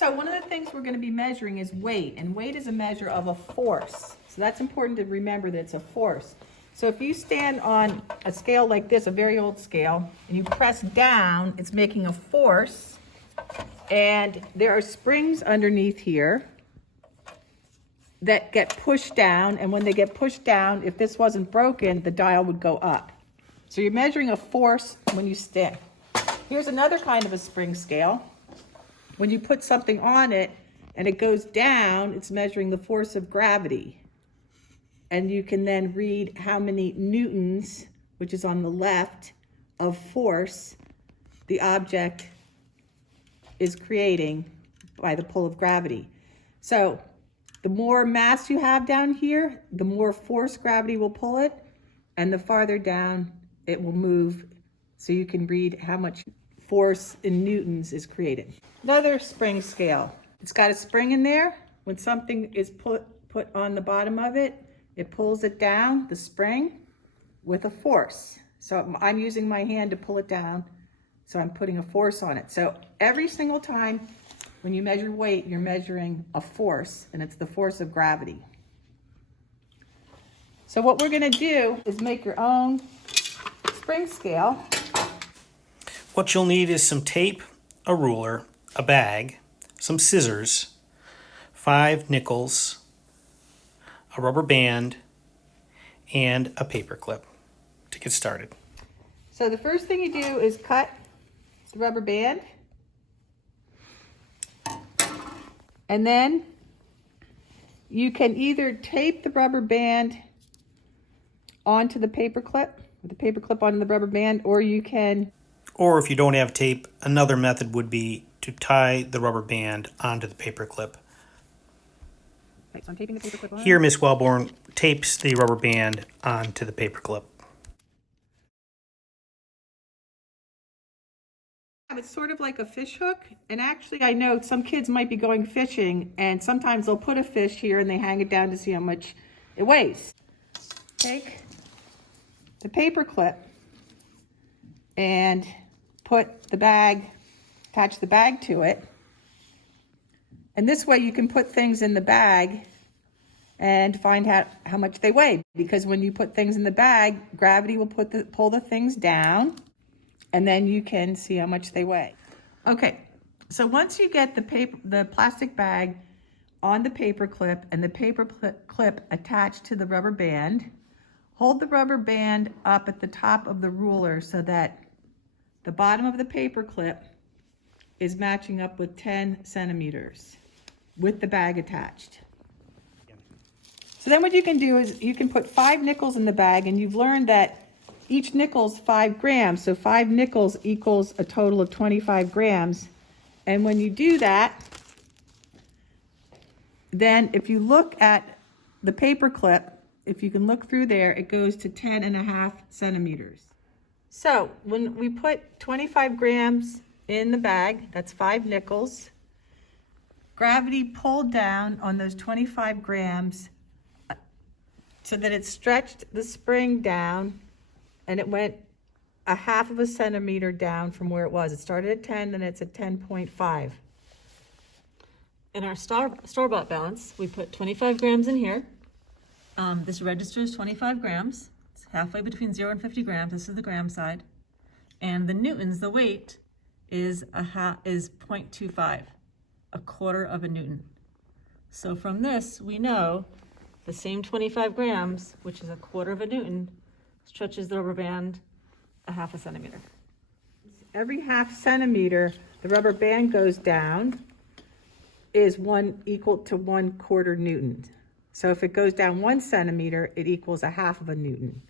So one of the things we're going to be measuring is weight, and weight is a measure of a force. So that's important to remember, that it's a force. So if you stand on a scale like this, a very old scale, and you press down, it's making a force, and there are springs underneath here that get pushed down, and when they get pushed down, if this wasn't broken, the dial would go up. So you're measuring a force when you stand. Here's another kind of a spring scale. When you put something on it and it goes down, it's measuring the force of gravity. And you can then read how many newtons, which is on the left, of force the object is creating by the pull of gravity. So the more mass you have down here, the more force gravity will pull it, and the farther down it will move, so you can read how much force in newtons is created. Another spring scale. It's got a spring in there. When something is put on the bottom of it, it pulls it down, the spring, with a force. So I'm using my hand to pull it down, so I'm putting a force on it. So every single time when you measure weight, you're measuring a force, and it's the force of gravity. So what we're going to do is make your own spring scale. What you'll need is some tape, a ruler, a bag, some scissors, 5 nickels, a rubber band, and a paper clip to get started. So the first thing you do is cut the rubber band. And then you can either tape the rubber band onto the paper clip, with the paper clip onto the rubber band, or you can... Or if you don't have tape, another method would be to tie the rubber band onto the paper clip. Okay, so I'm taping the paper clip on. Here, Miss Wellborn tapes the rubber band onto the paper clip. It's sort of like a fish hook, and actually I know some kids might be going fishing, and sometimes they'll put a fish here and they hang it down to see how much it weighs. Take the paper clip and put the bag, attach the bag to it, and this way you can put things in the bag and find out how much they weigh, because when you put things in the bag, gravity will pull the things down, and then you can see how much they weigh. Okay, so once you get the plastic bag on the paper clip and the paper clip attached to the rubber band, hold the rubber band up at the top of the ruler so that the bottom of the paper clip is matching up with 10 centimeters with the bag attached. So then what you can do is you can put 5 nickels in the bag, and you've learned that each nickel's 5 grams, so 5 nickels equals a total of 25 grams. And when you do that, then if you look at the paper clip, if you can look through there, it goes to 10.5 centimeters. So when we put 25 grams in the bag, that's 5 nickels, gravity pulled down on those 25 grams so that it stretched the spring down, and it went 1/2 centimeter down from where it was. It started at 10, then it's at 10.5. In our store-bought balance, we put 25 grams in here. This registers 25 grams. It's halfway between 0 and 50 grams. This is the gram side. And the newtons, the weight, is 0.25, 1/4 of a newton. So from this, we know the same 25 grams, which is 1/4 of a newton, stretches the rubber band 1/2 centimeter. Every 1/2 centimeter the rubber band goes down is equal to 1/4 newton. So if it goes down 1 centimeter, it equals 1/2 of a newton.